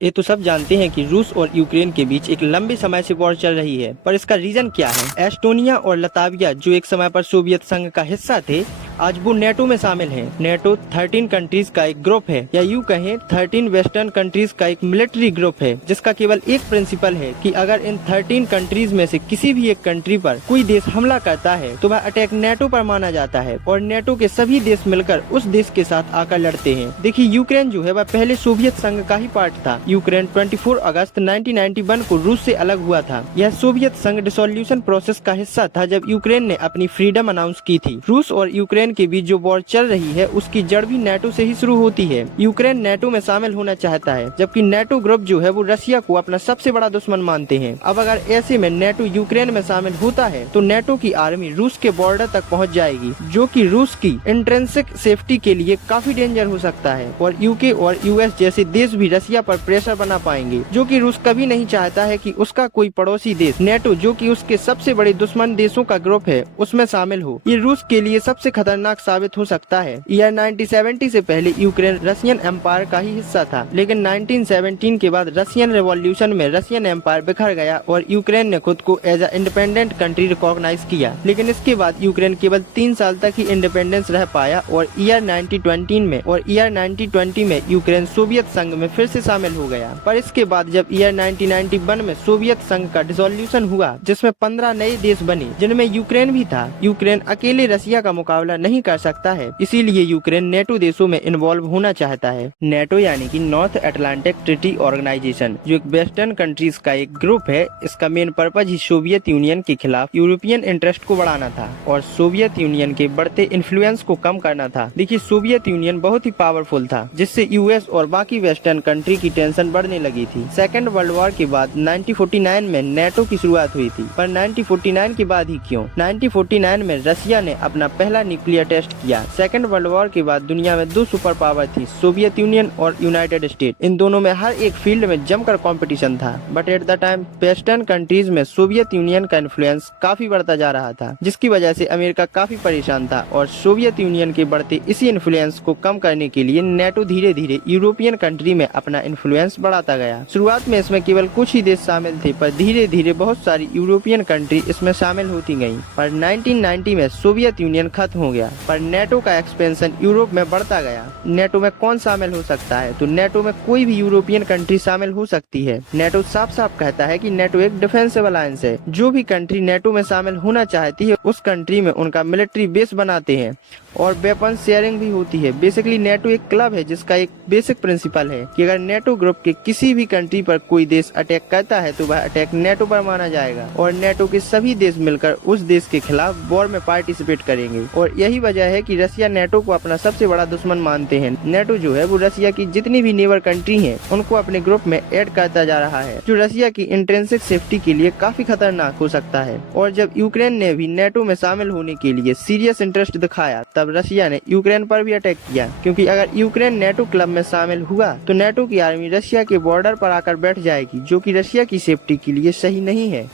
ये तो सब जानते हैं कि रूस और यूक्रेन के बीच एक लंबे समय से वॉर चल रही है, पर इसका रीजन क्या है? एस्टोनिया और लताविया जो एक समय पर सोवियत संघ का हिस्सा थे, आज वो नेटो में शामिल हैं। नेटो 13 कंट्रीज का एक ग्रुप है, या यूं कहें 13 वेस्टर्न कंट्रीज का एक मिलिट्री ग्रुप है, जिसका केवल एक प्रिंसिपल है कि अगर इन 13 कंट्रीज में से किसी भी एक कंट्री पर कोई देश हमला करता है तो वह अटैक नेटो पर माना जाता है और नेटो के सभी देश मिलकर उस देश के साथ आकर लड़ते हैं। देखिए, यूक्रेन जो है वह पहले सोवियत संघ का ही पार्ट था। यूक्रेन 24 अगस्त 1991 को रूस से अलग हुआ था। यह सोवियत संघ डिसोल्यूशन प्रोसेस का हिस्सा था जब यूक्रेन ने अपनी फ्रीडम अनाउंस की थी। रूस और यूक्रेन के बीच जो वॉर चल रही है उसकी जड़ भी नेटो से ही शुरू होती है। यूक्रेन नेटो में शामिल होना चाहता है, जबकि नेटो ग्रुप जो है वो रशिया को अपना सबसे बड़ा दुश्मन मानते हैं। अब अगर ऐसे में नेटो यूक्रेन में शामिल होता है तो नेटो की आर्मी रूस के बॉर्डर तक पहुंच जाएगी, जो कि रूस की इंट्रिंसिक सेफ्टी के लिए काफी डेंजर हो सकता है। और यूके और यूएस जैसे देश भी रशिया पर प्रेशर बना पाएंगे, जो कि रूस कभी नहीं चाहता है कि उसका कोई पड़ोसी देश नेटो, जो कि उसके सबसे बड़े दुश्मन देशों का ग्रुप है, उसमें शामिल हो। ये रूस के लिए सबसे खतरनाक साबित हो सकता है। ईयर 1970 से पहले यूक्रेन रशियन एम्पायर का ही हिस्सा था, लेकिन 1917 के बाद रशियन रेवोल्यूशन में रशियन एम्पायर बिखर गया और यूक्रेन ने खुद को as a independent country recognise किया। लेकिन इसके बाद यूक्रेन केवल 3 साल तक ही इंडिपेंडेंस रह पाया और ईयर 1920 में यूक्रेन सोवियत संघ में फिर से शामिल हो गया। पर इसके बाद जब ईयर 1991 में सोवियत संघ का डिसोल्यूशन हुआ, जिसमें 15 नए देश बने, जिनमें यूक्रेन भी था। यूक्रेन अकेले रशिया का मुकाबला नहीं कर सकता है, इसीलिए यूक्रेन नेटो देशों में इन्वॉल्व होना चाहता है। नेटो यानी कि नॉर्थ अटलांटिक ट्रीटी ऑर्गेनाइजेशन, जो एक वेस्टर्न कंट्रीज का एक ग्रुप है। इसका मेन पर्पज ही सोवियत यूनियन के खिलाफ यूरोपियन इंटरेस्ट को बढ़ाना था और सोवियत यूनियन के बढ़ते इन्फ्लुएंस को कम करना था। देखिए, सोवियत यूनियन बहुत ही पावरफुल था, जिससे यूएस और बाकी वेस्टर्न कंट्री की टेंशन बढ़ने लगी थी। सेकेंड वर्ल्ड वॉर के बाद 1949 में नेटो की शुरुआत हुई थी, पर 1949 के बाद ही क्यों? 1949 में रशिया ने अपना पहला न्यूक्लियर टेस्ट किया। सेकेंड वर्ल्ड वॉर के बाद दुनिया में 2 सुपर पावर थी, सोवियत यूनियन और यूनाइटेड स्टेट। इन दोनों में हर एक फील्ड में जमकर कंपटीशन था, but at the time western countries में सोवियत यूनियन का इन्फ्लुएंस काफी बढ़ता जा रहा था, जिसकी वजह से अमेरिका काफी परेशान था। और सोवियत यूनियन के बढ़ते इसी इन्फ्लुएंस को कम करने के लिए नेटो धीरे धीरे यूरोपियन कंट्री में अपना इन्फ्लुएंस बढ़ाता गया। शुरुआत में इसमें केवल कुछ ही देश शामिल थे, पर धीरे धीरे बहुत सारी यूरोपियन कंट्री इसमें शामिल होती गयी। पर 1990 में सोवियत यूनियन खत्म हो गया, पर नेटो का एक्सपेंशन यूरोप में बढ़ता गया। नेटो में कौन शामिल हो सकता है? तो नेटो में कोई भी यूरोपियन कंट्री शामिल हो सकती है। नेटो साफ साफ कहता है कि नेटो एक डिफेंसिव अलायंस है। जो भी कंट्री नेटो में शामिल होना चाहती है, उस कंट्री में उनका मिलिट्री बेस बनाते हैं और वेपन शेयरिंग भी होती है। बेसिकली नेटो एक क्लब है जिसका एक बेसिक प्रिंसिपल है कि अगर नेटो ग्रुप के किसी भी कंट्री पर कोई देश अटैक करता है तो वह अटैक नेटो पर माना जाएगा और नेटो के सभी देश मिलकर उस देश के खिलाफ वॉर में पार्टिसिपेट करेंगे। और यही वजह है कि रशिया नेटो को अपना सबसे बड़ा दुश्मन मानते हैं। नेटो जो है वो रशिया की जितनी भी नेबर कंट्री है उनको अपने ग्रुप में ऐड करता जा रहा है, जो रशिया की इंट्रिंसिक सेफ्टी के लिए काफी खतरनाक हो सकता है। और जब यूक्रेन ने भी नेटो में शामिल होने के लिए सीरियस इंटरेस्ट दिखाया, तब रशिया ने यूक्रेन पर भी अटैक किया, क्योंकि अगर यूक्रेन नेटो क्लब में शामिल हुआ तो नेटो की आर्मी रशिया के बॉर्डर पर आकर बैठ जाएगी, जो कि रशिया की सेफ्टी के लिए सही नहीं है।